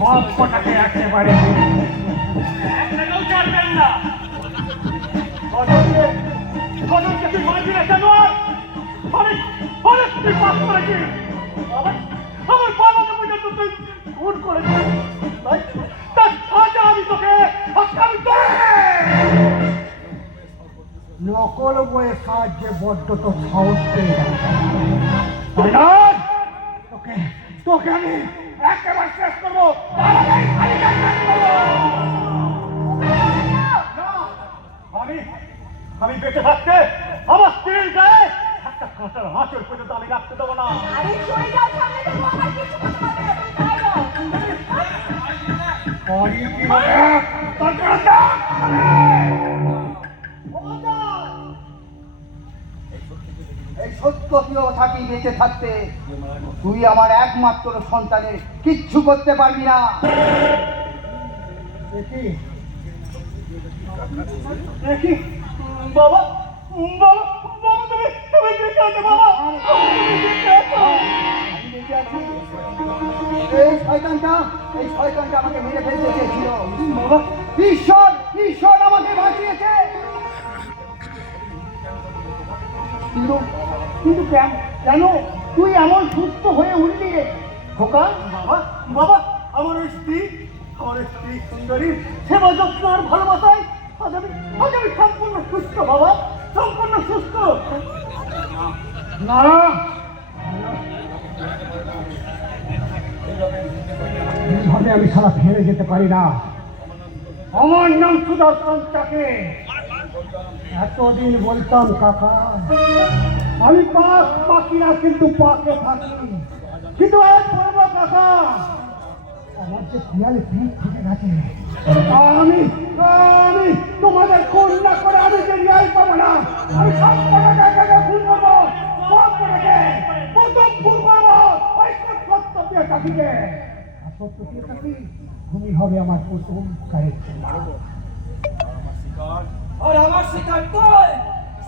সব কটাকে একেবারে আমার বাবাকে পর্যন্ত তুই খুন করেছিস তার সাজা আমি তোকে নকল বইয়ের সাহায্যে বড্ড তো সাহস পেয়ে না তোকে তোকে আমি একেবারে শেষ করব। আমি আমি বেঁচে থাকতে আমার স্ত্রীর গায়ে একটা পর্যন্ত আমি রাখতে দেবো না। সত্য প্রিয় থাকি বেঁচে থাকতে। তুই আমার একমাত্র সন্তানের কিচ্ছু করতে পারবি না। বাবা বাবা বাবা তুমি তুমি বেঁচে আছো বাবা? এই শয়তানটা এই শয়তানটা আমাকে মেরে ফেলতে চেয়েছিল। বাবা ঈশ্বর ঈশ্বর আমাকে বাঁচিয়েছে। কিন্তু কিন্তু কেন? তুই এমন সুস্থ হয়ে উঠলি রে। খোকা, বাবা বাবা, আমার ওই স্ত্রী, আমার স্ত্রী সুন্দরী, সেবা যত্ন আর ভালোবাসায় আজ আমি আজ আমি সম্পূর্ণ সুস্থ, বাবা, সম্পূর্ণ সুস্থ। না। আমি সারা ফেলে যেতে পারি না। আমার নাম সুদর্শন চাকে। এতদিন বলতাম, কাকা, আমি পাক পাকি না কিন্তু পাকে থাকি। কিন্তু বলব কাকা, আমার যে পিঠ থেকে আমি আমি তোমাদের খুন না করে আমি যে না, আমি সব করব প্রথম ওই সত্য সত্য হবে আমার প্রথম আর আমার শিকার তুই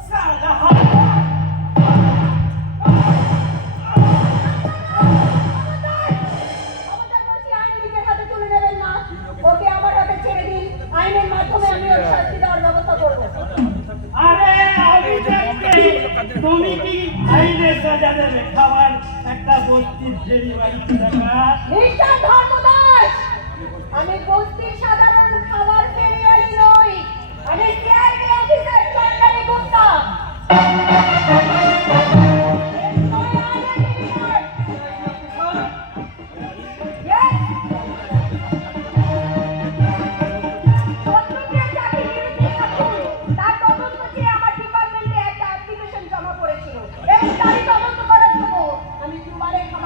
সারা হাত আমাদের বলছি আইন নিজের হাতে তুলে না ওকে আমার হাতে ছেড়ে দিন আইনের মাধ্যমে আমি ওর শাস্তি দেওয়ার ব্যবস্থা করব আরে তুমি কি সাজা দেবে? খাবার একটা বস্তির বাড়িতে দেখা মিস্টার ধর্মদাস! আমি বস্তির সাধারণ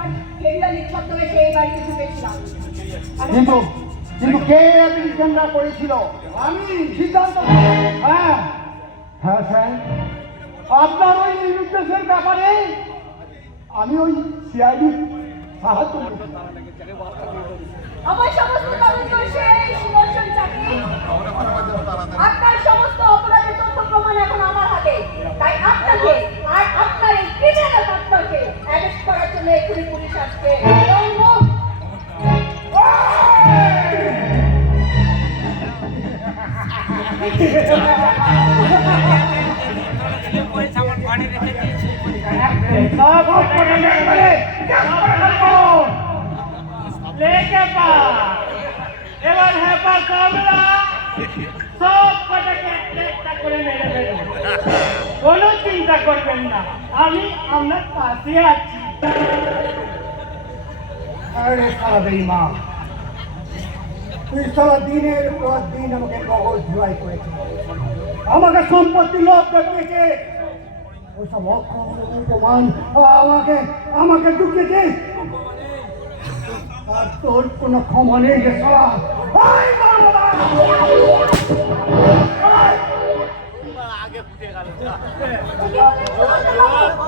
দুবারে ছদ্মবেশে এই বাড়িতে ঢুকেছিলাম কিন্তু কিন্তু কে অ্যাপ্লিকেশনটা করেছিল? আমি। সিদ্ধান্ত হ্যাঁ। হ্যাঁ স্যার। আপনার ওই নির্দেশের ব্যাপারে আমি ওই সিআইডি সাহায্য আমার সমস্ত তদন্ত সেই সুদর্শন চাকরি। আপনার সমস্ত অপরাধের তথ্য প্রমাণ এখন আমার হাতে। তাই আপনাকে আর আপনার এই ক্রিমিনাল পার্টনারকে কোনো চিন্তা না। আমি আপনার পাশে আছি। আরে সারা বেইমা তুই সারা দিনের পর দিন আমাকে মগজ ধুলাই করেছে আমাকে সম্পত্তি লোভ দেখিয়েছে ওইসব অক্ষর উপমান আমাকে আমাকে ঢুকিয়েছে আর তোর কোনো ক্ষমা নেই সারা এই ধর্মদাস! কি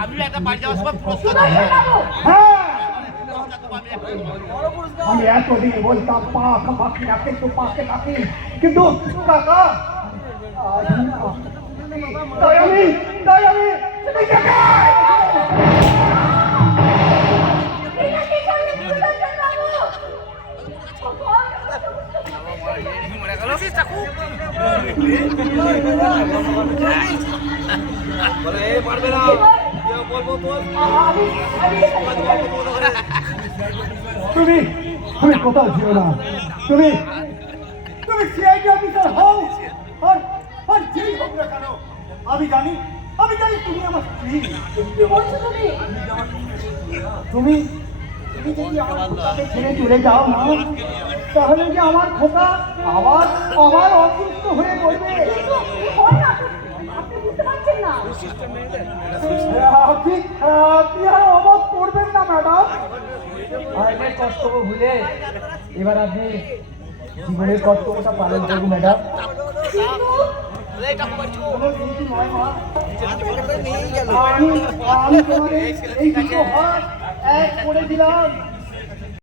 আমি বাড়ি যাওয়ার সময় পুরস্কার হ্যাঁ। আমি এতদিন বলতাম পাক পাখি আপনি তো পাকে থাকি কিন্তু কাকা তাই আমি তাই আমি তুমি তুমি কোথাও ছিল না। তুমি তুমি সিআইডি অফিসার হও, আর যেই হোক না কেন, আমি জানি আমি জানি তুমি আমার স্ত্রী। তুমি তুমি তুমি যদি আমার ছেড়ে চলে যাও না তাহলে যে আমার খোকা আবার আবার অসুস্থ হয়ে আর অবাক করবেন না ম্যাডাম আইনের কর্তব্য ভুলে এবার আপনি জীবনের কর্তব্যটা পালন করুন ম্যাডাম আমি এই- এই দুটো হাত এক করে দিলাম